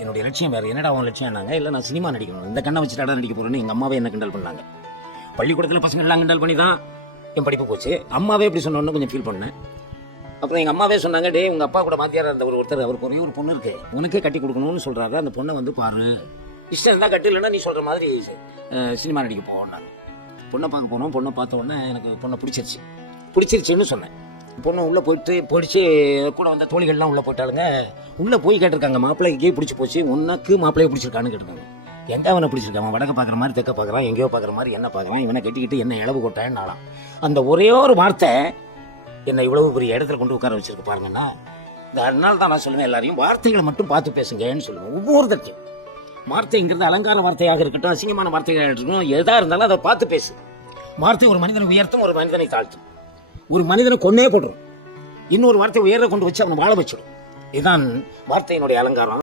என்னுடைய லட்சியம் வேறு. என்னடா அவன் லட்சியம் நாங்கள் இல்லை நான் சினிமா நடிக்கணும், இந்த கண்ணை வச்சுட்டு அடம் நடிக்க போகிறேன்னு எங்கள் அம்மாவே என்ன கிண்டல் பண்ணாங்க. பள்ளிக்கூடத்தில் பசங்க எல்லாம் கிண்டல் பண்ணி தான் என் படிப்பு போச்சு. அம்மாவே இப்படி சொன்னோன்னு கொஞ்சம் ஃபீல் பண்ணேன். அப்புறம் எங்கள் அம்மாவே சொன்னாங்க, டே உங்கள் அப்பா கூட மாத்தியார் இருந்த ஒருத்தர், அவருக்கு ஒரே ஒரு பொண்ணு இருக்குது, உனக்கே கட்டி கொடுக்கணும்னு சொல்கிறாரு, அந்த பொண்ணை வந்து பாரு, இஷ்டம் இருந்தால் கட்டு, இல்லைன்னா நீ சொல்கிற மாதிரி சினிமா நடிக்க போவோம். பொண்ணை பார்க்க போனோம். பொண்ணை பார்த்த உடனே எனக்கு பொண்ணை பிடிச்சிருச்சுன்னு சொன்னேன். பொண்ணு உள்ளே போயிடுச்சு. கூட வந்த தோழிகள்லாம் உள்ளே போயிட்டாளுங்க. உள்ளே போய் கேட்டிருக்காங்க, மாப்பிள்ளைக்கே பிடிச்சி போச்சு, உனக்கு மாப்பிள்ளையை பிடிச்சிருக்கான்னு கேட்டிருக்காங்க. எங்கே அவனை பிடிச்சிருக்கான்? அவன் வடக்க பார்க்குற மாதிரி தெக்க பார்க்குறான், எங்கேயோ பார்க்குற மாதிரி என்ன பார்க்குறான், இவனை கட்டிக்கிட்டு என்ன இளவு கொட்டான்னு நாளாம். அந்த ஒரே ஒரு வார்த்தை என்னை இவ்வளவு பெரிய இடத்துல கொண்டு உட்கார வச்சிருக்கு பாருங்கன்னா. அதனால தான் நான் சொல்லுவேன், எல்லாரையும் வார்த்தைகளை மட்டும் பார்த்து பேசுங்கன்னு சொல்லுவேன். ஒவ்வொருத்தருக்கும் வார்த்தைங்கிறது அலங்கார வார்த்தையாக இருக்கட்டும், அசிங்கமான வார்த்தையாக இருக்கட்டும், எதாக இருந்தாலும் அதை பார்த்து பேசு. வார்த்தை ஒரு மனிதனை உயர்த்தும், ஒரு மனிதனை தாழ்த்தும். ஒரு மனிதனை கொன்னே போடுறோம், இன்னொரு வார்த்தை உயர கொண்டு வச்சு அவனை வாழ வச்சிடும். இதுதான் வார்த்தையினுடைய அலங்காரம்.